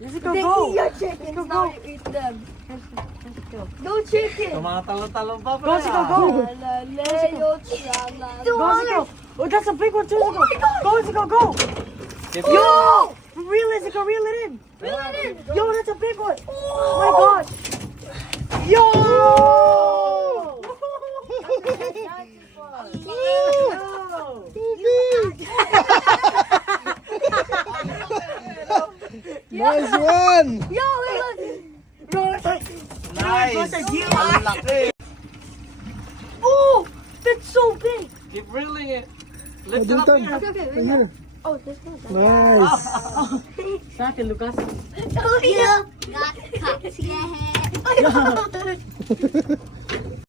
Jessica, They go. eat your chickens, Go, now go. you eat them. Jessica, No chicken. Tumatalo-talo pa go, Jessica, go. Laleo, trala. Go, Jessica. Oh, that's a big one too, Jessica. Go, Jessica, go. Keep Yo! Reel it, Jessica, reel it in. Reel it in. Yo, that's a big one. Oh my God. Yo! Nice one! Yo, look. Nice! Ang laki! Oh, that's so big. Keep reeling it. Oh, Lift it up Dintan. here. Okay, Right here. Oh, this one. Nice. Sa akin, Lucas. Oh, yeah. Got caught. Yeah.